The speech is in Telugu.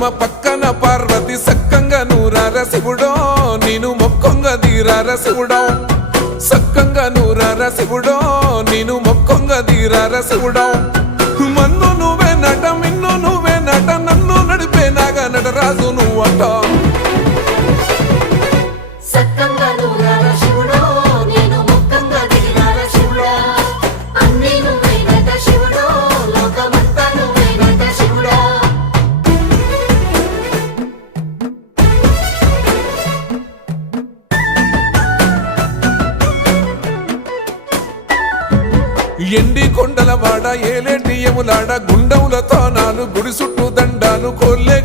పద్మ పక్కన పార్వతి సక్కంగా నూరార శివుడో నేను మొక్కొంగ దీరార శివుడో సక్కంగా నూరార శివుడో నేను మొక్కొంగ దీరార శివుడో మన్ను నువ్వే నట మిన్ను నువ్వే నట నన్ను నడిపే నాగా నటరాజు నువ్వట ఎండి కొండల వాడ ఏలేటి యములాడ గుండములతో నాలు గుడి చుట్టూ దండాలు కోల్లే